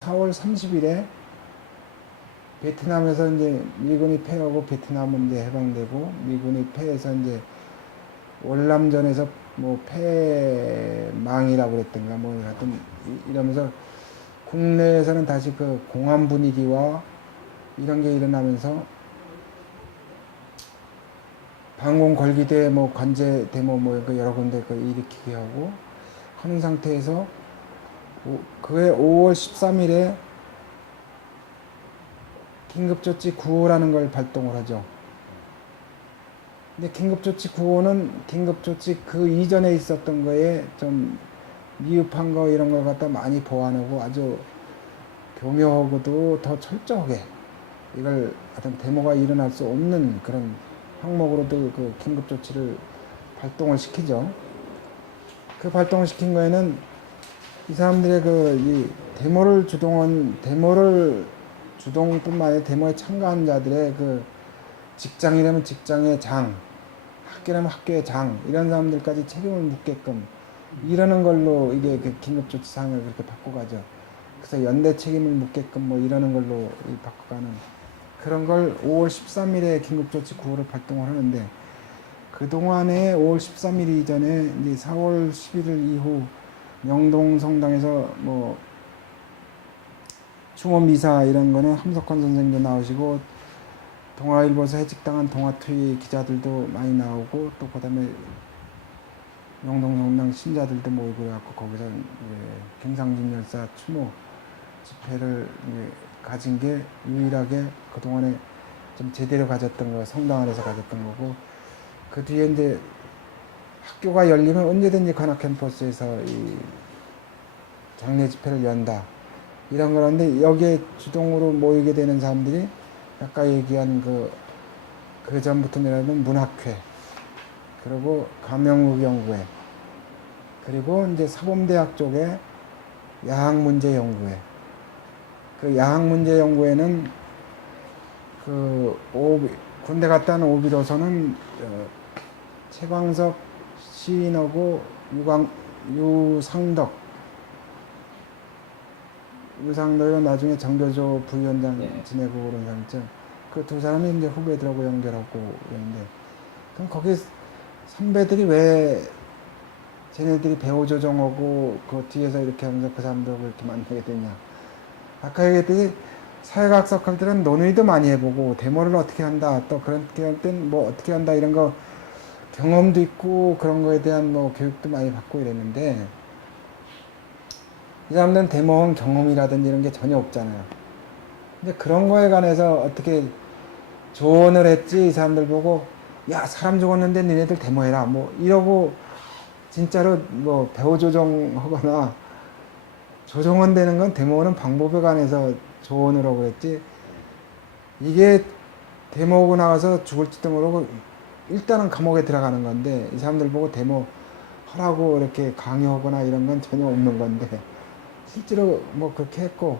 4월 30일에 베트남에서 이제 미군이 패하고 베트남은 이제 해방되고 미군이 패해서 이제 월남전에서 뭐 패망이라고 그랬던가 뭐 하여튼 이- 이러면서 국내에서는 다시 그 공안 분위기와 이런 게 일어나면서 방공 걸기대 뭐 관제 데모 뭐그 여러 군데 그 일으키게 하고 하는 상태에서 오- 그해 5월 13일에 긴급조치 9호라는 걸 발동을 하죠. 근데 긴급조치 9호는 긴급조치 그 이전에 있었던 거에 좀 미흡한 거 이런 걸 갖다 많이 보완하고 아주 교묘하고도 더 철저하게 이걸 어떤 데모가 일어날 수 없는 그런 항목으로도 그 긴급조치를 발동을 시키죠. 그 발동을 시킨 거에는 이 사람들의 그 이 데모를 주동한 데모를 주동뿐만 아니라 데모에 참가한 자들의 그 직장이라면 직장의 장, 학교라면 학교의 장 이런 사람들까지 책임을 묻게끔 이러는 걸로 이게 그 긴급조치 사항을 그렇게 바꿔가죠. 그래서 연대 책임을 묻게끔 뭐 이러는 걸로 이 바꿔가는 그런 걸 5월 13일에 긴급조치 9호를 발동을 하는데 그 동안에 5월 13일 이전에 이제 4월 11일 이후 명동 성당에서 뭐 추모 미사 이런 거는 함석헌 선생도 나오시고 동아일보에서 해직당한 동아투이 기자들도 많이 나오고 또 그다음에 명동 성당 신자들도 모이고 그래갖고 거기서 이제 경상진 열사 추모 집회를 이제 가진 게 유일하게 그 동안에 좀 제대로 가졌던 거 성당 안에서 가졌던 거고 그 뒤에 이제 학교가 열리면 언제든지 관악 캠퍼스에서 이 장례 집회를 연다. 이런 거라는데 여기에 주동으로 모이게 되는 사람들이 아까 얘기한 그, 그 전부터 내려오는 문학회 그리고 감영국 연구회 그리고 이제 사범대학 쪽에 야학문제연구회. 그 야학문제연구회는 그 오비, 군대 갔다 온 오비로서는 어, 최광석 시인하고 유광 유상덕 유상덕이 나중에 정교조 부위원장 네. 지내고 그런 사람 있죠. 그 두 사람이 이제 후배들하고 연결하고 그러는데 그럼 거기 선배들이 왜 쟤네들이 배우 조정하고 그 뒤에서 이렇게 하면서 그 사람들하고 이렇게 만나게 되냐. 아까 얘기했듯이 사회과학 서클들은 논의도 많이 해보고 데모를 어떻게 한다 또 그렇게 할 땐 뭐 어떻게 한다 이런 거 경험도 있고 그런 거에 대한 뭐 교육도 많이 받고 이랬는데 이 사람들은 데모한 경험이라든지 이런 게 전혀 없잖아요. 근데 그런 거에 관해서 어떻게 조언을 했지? 이 사람들 보고 야 사람 죽었는데 니네들 데모해라. 뭐 이러고 진짜로 뭐 배우 조정하거나 조정원 되는 건 데모하는 방법에 관해서 조언을 하고 했지. 이게 데모하고 나가서 죽을지도 모르고 일단은 감옥에 들어가는 건데 이 사람들 보고 데모 하라고 이렇게 강요하거나 이런 건 전혀 없는 건데 실제로 뭐 그렇게 했고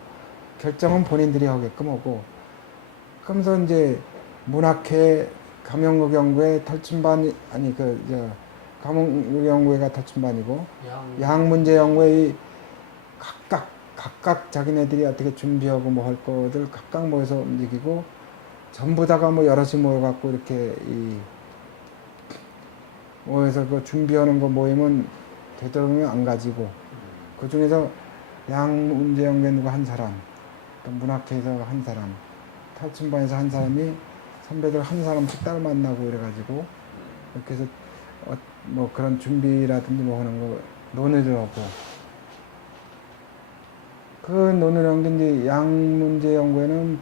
결정은 본인들이 하게끔 하고 그러면서 이제 문학회 감영국 연구회 탈춤반 아니 그 저 감영국 연구회가 탈춤반이고 야학문제 연구회 각각 각각 자기네들이 어떻게 준비하고 뭐할 거들 각각 모여서 움직이고 전부 다가 뭐 여럿이 모여갖고 이렇게 이 모여서 그 준비하는 거 모이면 되도록이면 안 가지고 그 중에서 양문제연구회 누가 한 사람 또 문학회에서 한 사람 탈춤반에서 한 사람이 선배들 한 사람씩 따로 만나고 이래가지고 이렇게 해서 어, 뭐 그런 준비라든지 뭐 하는 거 논의를 하고. 그 논의를 한게 이제 양문제 연구에는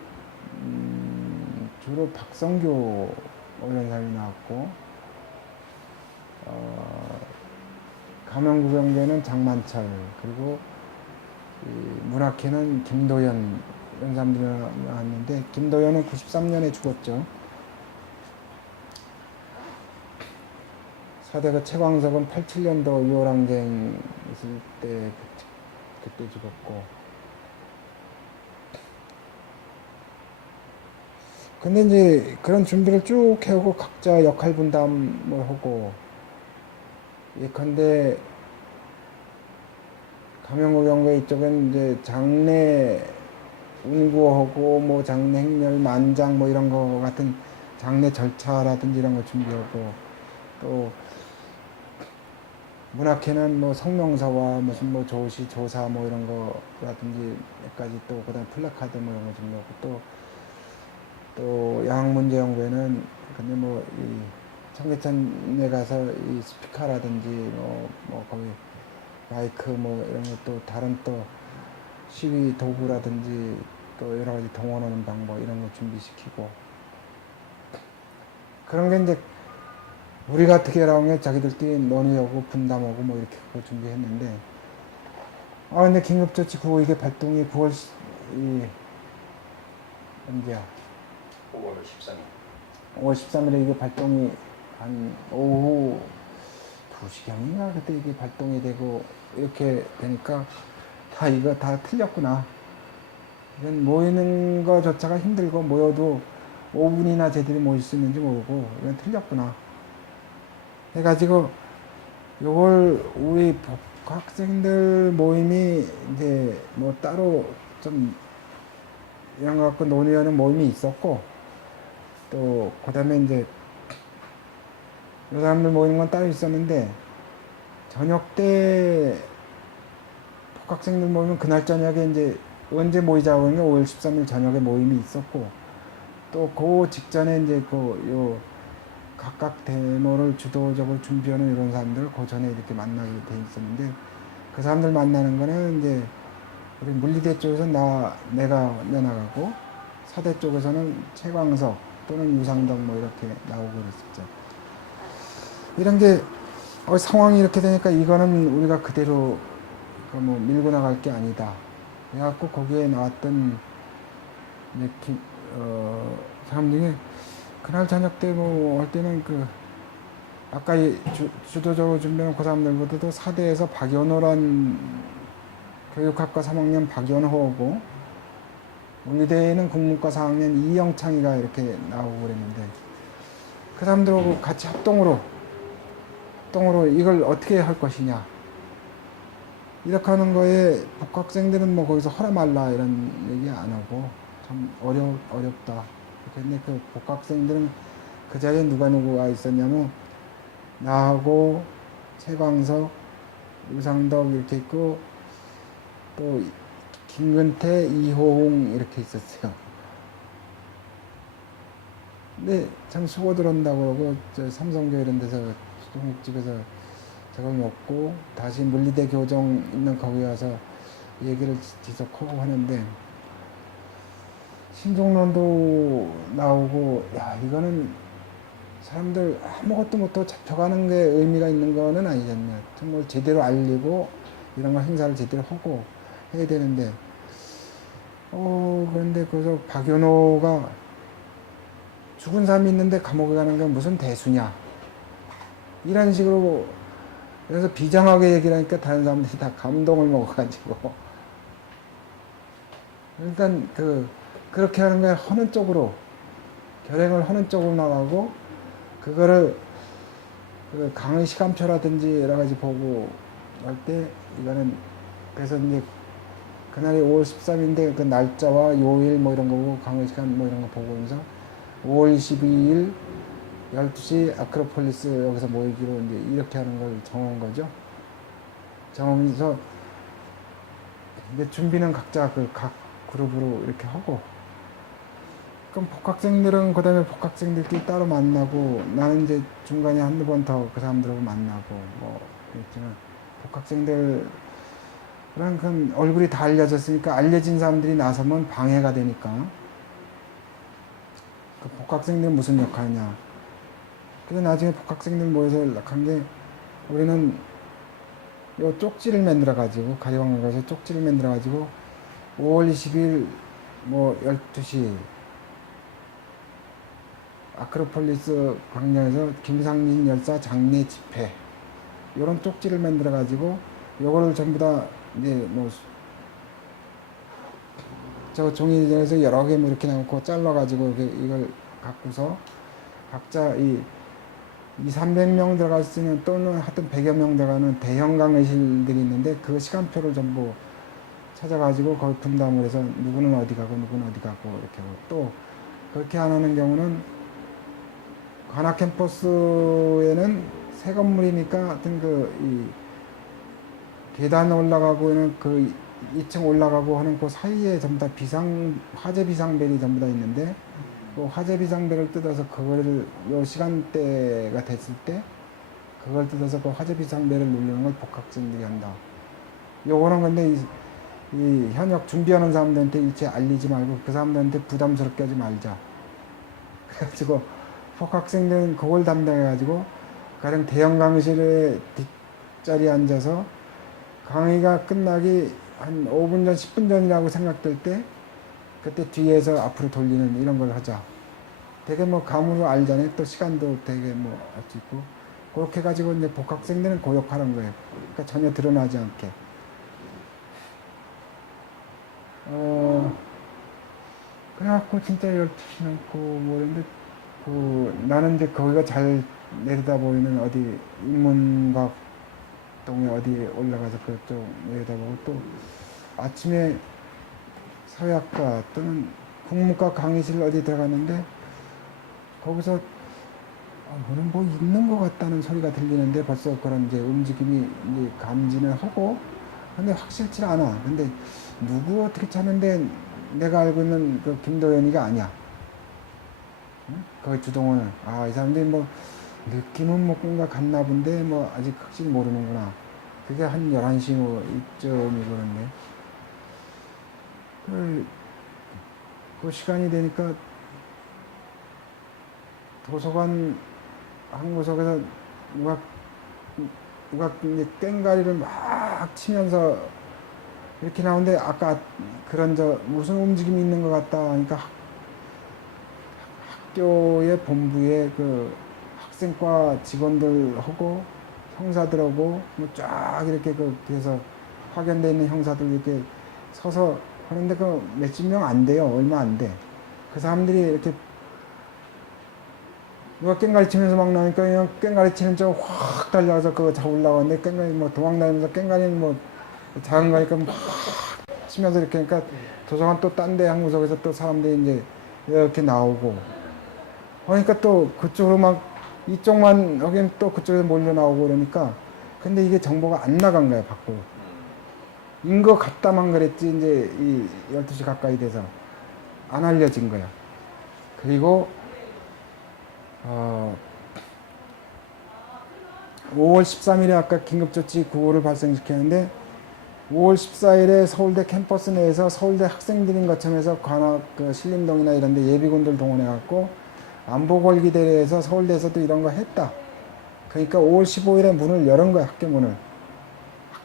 음, 주로 박성교 이런 사람이 나왔고 어, 연구에는 장만철 그리고 이 문학회는 김도연 이런 사람들이 나왔는데 김도연은 93년에 죽었죠. 사대가 최광석은 87년도 유월항쟁 있을 때 그- 그때 죽었고 근데 이제 그런 준비를 쭉 해오고 각자 역할 분담을 하고 예컨대 가명구경회 이쪽은 이제 장례 운구하고 뭐 장례 행렬 만장 뭐 이런 거 같은 장례 절차라든지 이런 거 준비하고 또 문학회는 뭐 성명서와 무슨 뭐 조시 조사 뭐 이런 거라든지 몇 가지 또 그다음 플래카드 뭐 이런 거 준비하고 또또 양학 문제 연구회는 근데 뭐이 청계천에 가서 이 스피커라든지 뭐, 뭐 거기 마이크 뭐 이런 것도 다른 또 시위 도구라든지 또 여러 가지 동원하는 방법 이런 거 준비시키고. 그런 게 이제 우리가 어떻게 게 자기들끼리 논의하고 분담하고 뭐 이렇게 그거 준비했는데. 아 근데 긴급조치 구호 이게 발동이 9월 이 언제야? 5월 13일. 5월 13일에 이게 발동이 한 오후 2시경인가 그때 이게 발동이 되고 이렇게 되니까 다 이거 다 틀렸구나. 이건 모이는 거조차가 힘들고 모여도 5분이나 제대로 모일 수 있는지 모르고 이건 틀렸구나. 해가지고 요걸 우리 복- 학생들 모임이 이제 뭐 따로 좀 이런 거 갖고 논의하는 모임이 있었고 또 그다음에 이제 요 사람들 모이는 건 따로 있었는데 저녁 때 복학생들 모이면 그날 저녁에 이제 언제 모이자고 하는 게 5월 13일 저녁에 모임이 있었고 또 그 직전에 이제 그 요 각각 데모를 주도적으로 준비하는 이런 사람들 그 전에 이렇게 만나게 돼 있었는데 그 사람들 만나는 거는 이제 우리 물리대 쪽에서 나 내가 내나가고 사대 쪽에서는 최광석 또는 유상덕 뭐 이렇게 나오고 그랬었죠. 이런 게 어, 상황이 이렇게 되니까 이거는 우리가 그대로 그뭐 밀고 나갈 게 아니다. 그래갖고 거기에 나왔던 기- 어, 사람 중에 그날 저녁 때 뭐 할 때는 그 아까 이 주, 주도적으로 준비한 그 사람들보다도 사대에서 박연호란 교육학과 3학년 박연호고 의대에는 국문과 4학년 이영창이가 이렇게 나오고 그랬는데 그 사람들하고 같이 합동으로 합동으로 이걸 어떻게 할 것이냐 이렇게 하는 거에 복학생들은 뭐 거기서 허라 말라 이런 얘기 안 하고 참 어려 어렵다 근데 그 복학생들은 그 자리에 누가 누구가 있었냐면 나하고 최광석 유상덕 이렇게 있고 또 김근태, 이호웅 이렇게 있었어요. 근데 참 수고 들었다고 그러고 저 삼성교 이런 데서 수동집에서 저걸 먹고 다시 물리대 교정 있는 거기 와서 얘기를 지속하고 하는데 신종론도 나오고 야 이거는 사람들 아무것도 못하고 잡혀가는 게 의미가 있는 거는 아니잖냐. 정말 제대로 알리고 이런 거 행사를 제대로 하고 해야 되는데 어 그런데 거기서 박연호가 죽은 사람이 있는데 감옥에 가는 건 무슨 대수냐 이런 식으로 그래서 비장하게 얘기를 하니까 다른 사람들이 다 감동을 먹어가지고. 일단 그 그렇게 하는 게 하는 쪽으로 결행을 하는 쪽으로 나가고 그거를 그 강의 시간표라든지 여러 가지 보고 할 때 이거는 그래서 이제 그날이 5월 13일인데 그 날짜와 요일 뭐 이런 거고 강의 시간 뭐 이런 거 보고 면서 5월 22일 12시 아크로폴리스 여기서 모이기로 이제 이렇게 하는 걸 정한 거죠. 정하면서 이제 준비는 각자 그 각 그룹으로 이렇게 하고 그럼 복학생들은 그 다음에 복학생들끼리 따로 만나고 나는 이제 중간에 한두 번 더 그 사람들하고 만나고 뭐 그랬지만 복학생들 그런 그 얼굴이 다 알려졌으니까 알려진 사람들이 나서면 방해가 되니까 그 복학생들은 무슨 역할이냐 그래서 나중에 복학생들 모여서 연락한 게 우리는 요 쪽지를 만들어 가지고 가리광에 가서 쪽지를 만들어 가지고 5월 20일 뭐 12시 아크로폴리스 광장에서 김상민 열사 장례 집회 이런 쪽지를 만들어 가지고 요거를 전부 다 이제 뭐 저 종이에서 여러 개뭐 이렇게 나놓고 잘라 가지고 이걸 갖고서 각자 이 2, 300명 들어갈 수 있는 또는 하여튼 100여 명 들어가는 대형 강의실들이 있는데 그 시간표를 전부 찾아가지고 거기 분담을 해서 누구는 어디 가고 누구는 어디 가고 이렇게 하고 또 그렇게 안 하는 경우는 관악 캠퍼스에는 새 건물이니까 하여튼 그 이 계단 올라가고 있는 그 2층 올라가고 하는 그 사이에 전부 다 비상 화재 비상벨이 전부 다 있는데 그 화재 비상벨을 뜯어서 그거를 요 시간대가 됐을 때 그걸 뜯어서 그 화재 비상벨을 누르는 걸 복학생들이 한다. 요거는 근데 이, 이 현역 준비하는 사람들한테 일체 알리지 말고 그 사람들한테 부담스럽게 하지 말자. 그래가지고 복학생들은 그걸 담당해가지고 가령 대형 강의실에 뒷자리에 앉아서 강의가 끝나기 한 5분 전, 10분 전이라고 생각될 때 그때 뒤에서 앞으로 돌리는 이런 걸 하자. 되게 뭐 감으로 알잖아요. 또 시간도 되게 뭐 할 수 있고. 그렇게 해가지고 이제 복학생들은 고역하는 거예요. 그러니까 전혀 드러나지 않게. 어, 그래갖고 진짜 12시 넘고 뭐 이런데 그 나는 이제 거기가 잘 내려다 보이는 어디 인문각 동에 어디 올라가서 그쪽 내려다 보고 또 아침에 사회학과 또는 국문과 강의실 어디 들어갔는데 거기서 아, 뭐는 뭐 있는 것 같다는 소리가 들리는데 벌써 그런 이제 움직임이 이제 감지는 하고 근데 확실치 않아. 근데 누구 어떻게 찾는데 내가 알고 있는 그 김도연이가 아니야. 응? 거기 주동원은 아이 사람들이 뭐 느낌은 뭐 뭔가 갔나 본데 뭐 아직 확실히 모르는구나. 그게 한 11시 뭐 이쯤이고 그런데 그, 그 시간이 되니까 도서관 한 구석에서 누가 누가 이제 깽가리를 막 치면서 이렇게 나오는데 아까 그런 저 무슨 움직임이 있는 것 같다 하니까 학, 학교의 본부에 그 학생과 직원들하고 형사들하고 뭐 쫙 이렇게 그 뒤에서 파견돼 있는 형사들 이렇게 서서 하는데 그 몇십 명 안 돼요. 얼마 안 돼. 그 사람들이 이렇게 누가 깽가리 치면서 막 나니까 그냥 깽가리 치는 쪽 확 달려가서 그거 잡으려고 하는데 깽가리 뭐 도망다니면서 깽가리는 뭐 작은 거니까 막 치면서 이렇게 하니까 도서관 또 딴 데 한 구석에서 또 사람들이 이제 이렇게 나오고. 그러니까 또 그쪽으로 막 이쪽만 여긴 또 그쪽에서 몰려 나오고 그러니까 근데 이게 정보가 안 나간 거야 밖으로 인거 같다만 그랬지 이제 이 12시 가까이 돼서 안 알려진 거야 그리고 어, 5월 13일에 아까 긴급조치 9호를 발생시켰는데 5월 14일에 서울대 캠퍼스 내에서 서울대 학생들인 것처럼 해서 관악 그 신림동이나 이런 데 예비군들 동원해 갖고 안보 걸기 대회에서 서울대에서도 이런 거 했다. 그러니까 5월 15일에 문을 열은 거야 학교 문을.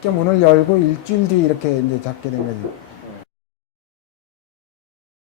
문을 열고 일주일 뒤에 이렇게 이제 잡게 된 거지.